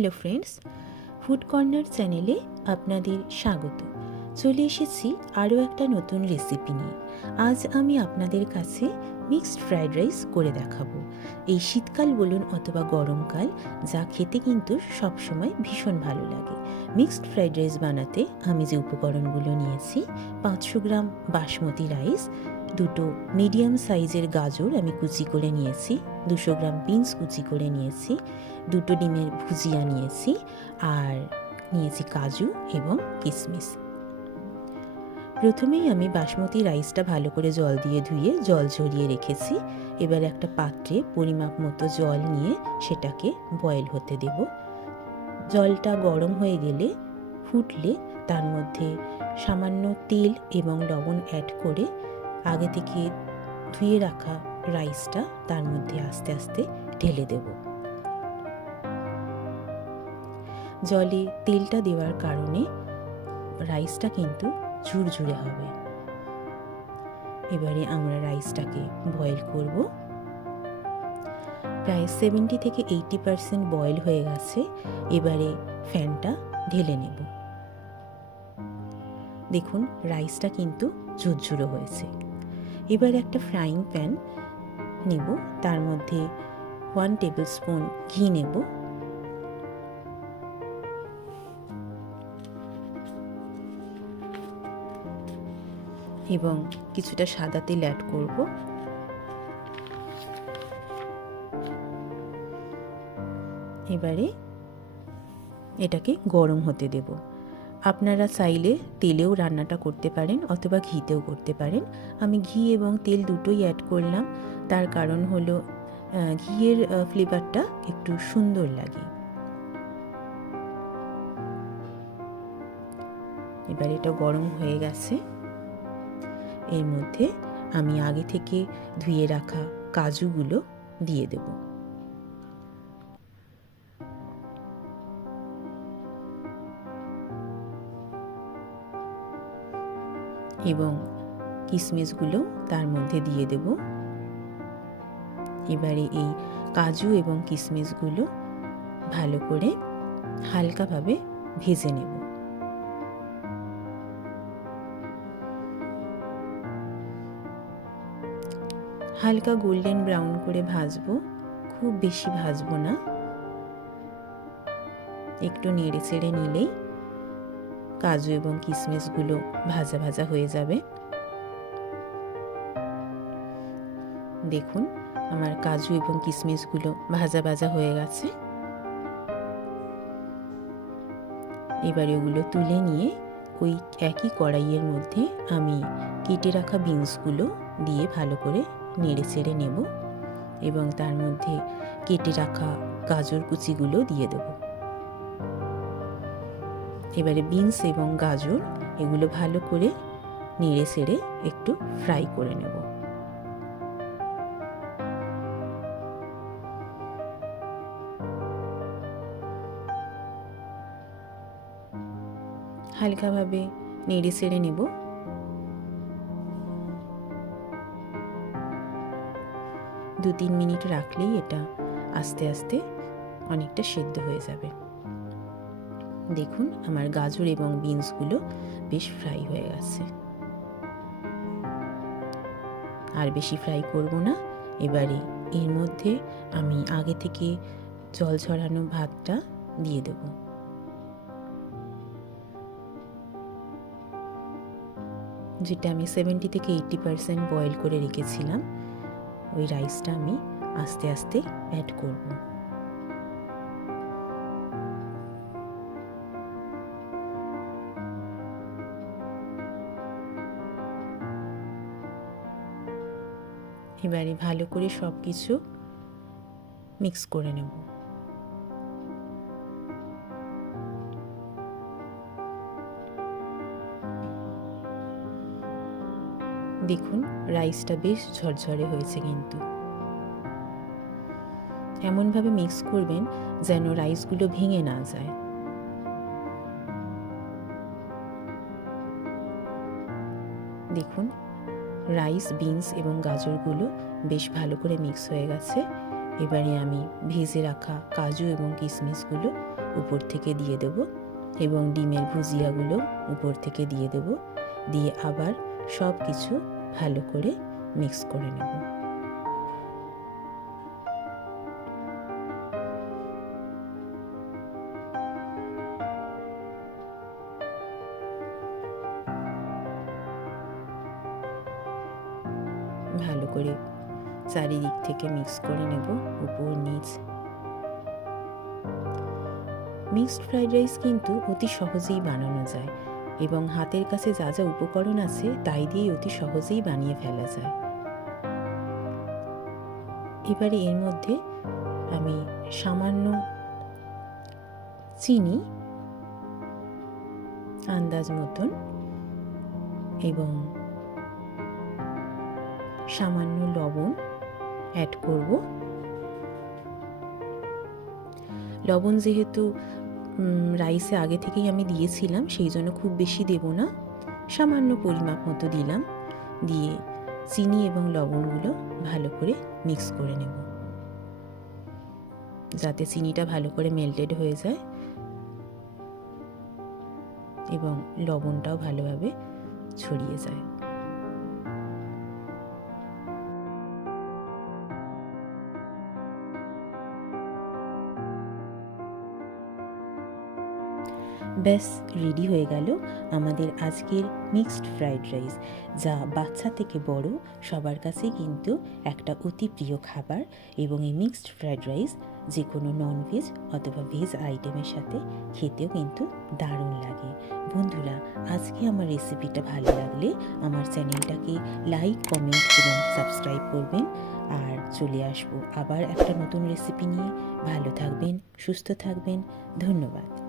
Hello friends food corner চ্যানেলে আপনাদের স্বাগত। চলে এসেছি আরও একটা নতুন রেসিপি নিয়ে। আজ আমি আপনাদের কাছে মিক্সড ফ্রায়েড রাইস করে দেখাবো। এই শীতকাল বলুন অথবা গরমকাল, যা খেতে কিন্তু সবসময় ভীষণ ভালো লাগে। মিক্সড ফ্রায়েড রাইস বানাতে আমি যে উপকরণগুলো নিয়েছি, পাঁচশো গ্রাম বাসমতি রাইস, দুটো মিডিয়াম সাইজের গাজর আমি কুচি করে নিয়েছি, দুশো গ্রাম বিনস কুচি করে নিয়েছি, দুটো ডিমের ভুজিয়া নিয়েছি, আর নিয়েছি কাজু এবং কিশমিশ প্রথমেই আমি বাসমতি রাইসটা ভালো করে জল দিয়ে ধুয়ে জল ঝরিয়ে রেখেছি। এবার একটা পাত্রে পরিমাপ মতো জল নিয়ে সেটাকে বয়েল হতে দেব। জলটা গরম হয়ে গেলে ফুটলে তার মধ্যে সামান্য তেল এবং লবণ অ্যাড করে আগে থেকে ধুয়ে রাখা রাইসটা তার মধ্যে আস্তে আস্তে ঢেলে দেব। জলে তেলটা দেওয়ার কারণে রাইসটা কিন্তু ঝুরঝুরে হবে। এবারে আমরা রাইসটাকে বয়েল করব। প্রায় সেভেন্টি থেকে এইটি পারসেন্ট বয়েল হয়ে গেছে। এবারে ফ্যানটা ঢেলে নেব। দেখুন, রাইসটা কিন্তু ঝুরঝুরো হয়েছে। এবার একটা ফ্রাইং প্যান নেব। তার মধ্যে ওয়ান টেবিল স্পুন ঘি নেব। এবং কিছুটা সাদা তেল অ্যাড করব। এবারে এটাকে গরম হতে দেব। আপনারা চাইলে তেলেও রান্নাটা করতে পারেন অথবা ঘিতেও করতে পারেন। আমি ঘি এবং তেল দুটোই অ্যাড করলাম। তার কারণ হলো ঘিয়ের ফ্লেভারটা একটু সুন্দর লাগে। এবার এটা গরম হয়ে গেছে। এর মধ্যে আমি আগে থেকে ধুয়ে রাখা কাজুগুলো দিয়ে দেব। এবং কিশমিশগুলো তার মধ্যে দিয়ে দেব। এবারে এই কাজু এবং কিশমিশগুলো ভালো করে হালকাভাবে ভেজে নেব। হালকা গোল্ডেন ব্রাউন করে ভাজবো। খুব বেশি ভাজবো না। একটু নেড়ে চেড়ে নিলেই কাজু এবং কিশমিশগুলো ভাজা ভাজা হয়ে যাবে। দেখুন, আমার কাজু এবং কিশমিশগুলো ভাজা ভাজা হয়ে গেছে। এবারে ওগুলো তুলে নিয়ে ওই একই কড়াইয়ের মধ্যে আমি কেটে রাখা বিনসগুলো দিয়ে ভালো করে নেড়ে চেড়ে নেব এবং তার মধ্যে কেটে রাখা গাজর কুচিগুলো দিয়ে দেব। এবারে বিনস এবং গাজর এগুলো ভালো করে নেড়ে চেড়ে একটু ফ্রাই করে নেব। হালকাভাবে নেড়ে চেড়ে নেব। দু তিন মিনিট রাখলেই এটা আস্তে আস্তে অনেকটা সেদ্ধ হয়ে যাবে। দেখুন, আমার গাজর এবং বিনসগুলো বেশ ফ্রাই হয়ে গেছে। আর বেশি ফ্রাই করব না। এবারে এর মধ্যে আমি আগে থেকে জল ছড়ানো ভাতটা দিয়ে দেব। যেটা আমি সেভেন্টি থেকে এইটটি পারসেন্ট বয়েল করে রেখেছিলাম। ওই রাইসটা আমি আস্তে আস্তে অ্যাড করব। এবারে ভালো করে সব কিছু মিক্স করে নেব। দেখুন রাইসটা বেশ ঝরঝরে হয়েছে কিন্তু। এমনভাবে মিক্স করবেন যেন রাইসগুলো ভেঙে না যায়। দেখুন রাইস বিনস এবং গাজরগুলো বেশ ভালো করে মিক্স হয়ে গেছে। এবারে আমি ভেজে রাখা কাজু এবং কিশমিশগুলো উপর থেকে দিয়ে দেব এবং ডিমের ভুজিয়াগুলো উপর থেকে দিয়ে দেব। দিয়ে আবার সব কিছু ভালো করে মিক্স করে নেব। ভালো করে চারিদিক থেকে মিক্স করে নেব উপর নিচ। মিক্সড ফ্রাইড রাইস কিন্তু অতি সহজেই বানানো যায়। এবং হাতের কাছে যা যা উপকরণ আছে, তাই দিয়ে অতি সহজেই বানিয়ে ফেলা যায়। এবারে এর মধ্যে আমি সামান্য চিনি, আন্দাজ মতন এবং সামান্য লবণ অ্যাড করব। লবণ যেহেতু রাইসে আগে থেকেই আমি দিয়েছিলাম, সেই জন্য খুব বেশি দেব না। সামান্য পরিমাপ মতো দিলাম। দিয়ে চিনি এবং লবণগুলো ভালো করে মিক্স করে নেব। যাতে চিনিটা ভালো করে মেল্টেড হয়ে যায় এবং লবণটাও ভালোভাবে ছড়িয়ে যায়। ব্যাস রেডি হয়ে গেল আমাদের আজকের মিক্সড ফ্রাইড রাইস যা বাচ্চা থেকে বড় সবার কাছেই কিন্তু একটা অতি প্রিয় খাবার এবং এই মিক্সড ফ্রাইড রাইস যে কোনো ননভেজ অথবা ভেজ আইটেমের সাথে খেতেও কিন্তু দারুণ লাগে। বন্ধুরা, আজকে আমার রেসিপিটা ভালো লাগলে আমার চ্যানেলটাকে লাইক কমেন্ট এবং সাবস্ক্রাইব করবেন। আর চলে আসব আবার একটা নতুন রেসিপি নিয়ে। ভালো থাকবেন, সুস্থ থাকবেন। ধন্যবাদ।